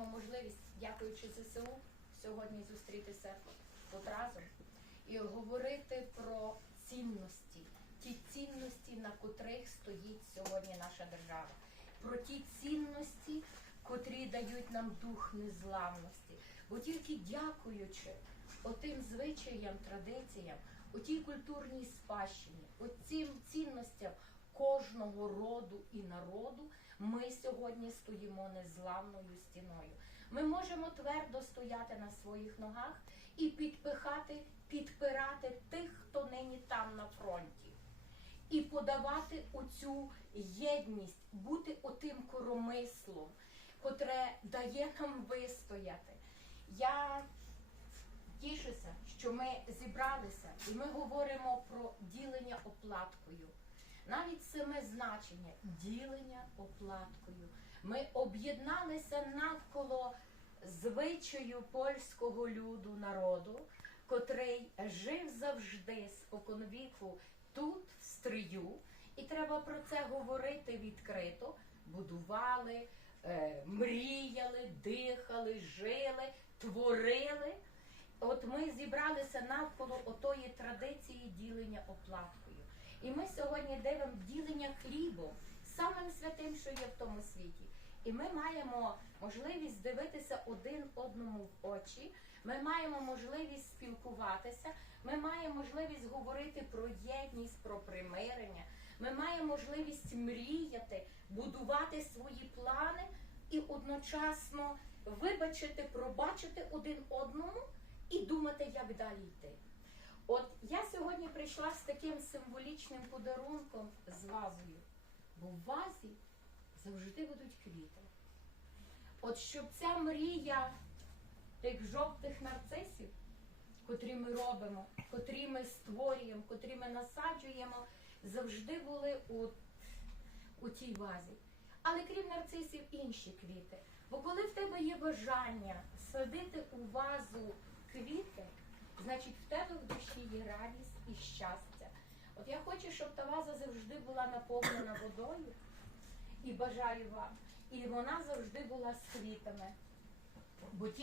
маємо можливість, дякуючи ЗСУ, сьогодні зустрітися тут разом і говорити про цінності, ті цінності, на котрих стоїть сьогодні наша держава, про ті цінності, котрі дають нам дух незламності. Бо тільки дякуючи отим звичаям, традиціям, отій культурній спадщині, оцім цінностям кожного роду і народу, ми сьогодні стоїмо незламною стіною. Ми можемо твердо стояти на своїх ногах і підпихати, підпирати тих, хто нині там на фронті і подавати оцю єдність, бути отим коромислом, котре дає нам вистояти. Я тішуся, що ми зібралися і ми говоримо про ділення оплаткою. Навіть саме значення ділення оплаткою. Ми об'єдналися навколо звичаю польського люду народу, котрий жив завжди споконвіку тут, в стрию, і треба про це говорити відкрито. Будували, е, мріяли, дихали, жили, творили. От ми зібралися навколо отої традиції ділення оплаткою. І ми сьогодні дивимо ділення хлібом, самим святим, що є в тому світі. І ми маємо можливість дивитися один одному в очі. Ми маємо можливість спілкуватися. Ми маємо можливість говорити про єдність, про примирення. Ми маємо можливість мріяти, будувати свої плани і одночасно вибачити, пробачити один одному і думати, як далі йти. От я сьогодні прийшла з таким символічним подарунком з вазою, бо в вазі завжди будуть квіти. От щоб ця мрія тих жовтих нарцисів, котрі ми робимо, котрі ми створюємо, котрі ми насаджуємо, завжди були у, у тій вазі. Але крім нарцисів, інші квіти. Бо коли в тебе є бажання садити у вазу квіти, значить в тебе в душі є радість і щастя. От я хочу, щоб та ваза завжди була наповнена водою і бажаю вам, і вона завжди була з. Бо ті